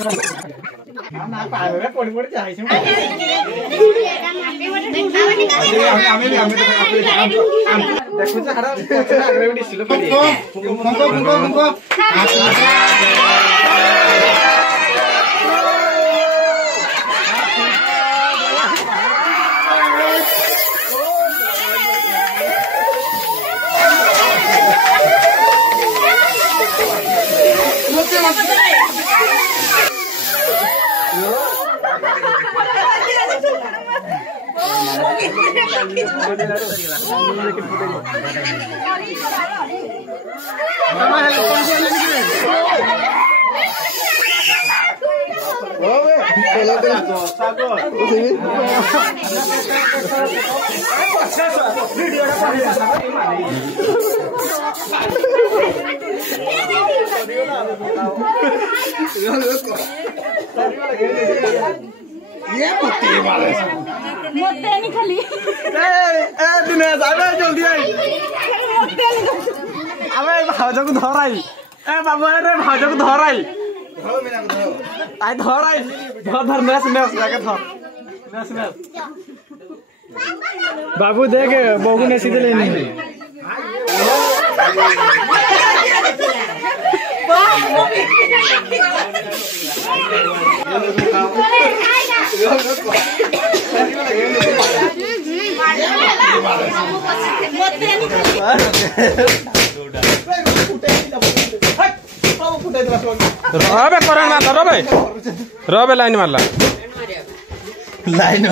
ना पावे पड़ पड़ जाए से देखो से हरा आग्रे डिस्टिल पड़ी मुंको ये मुट्ठी वाले मोटे नहीं खाली ए दिनेश आवे जल्दी आई आवे भाजो को धराई ए बाबू रे भाजो को धराई धरो मेरा को धरो आई धराई धर मैच जाके धर मैच बाबू देख बहू ने सीधे लेनी रबे लाइन मारला लाइन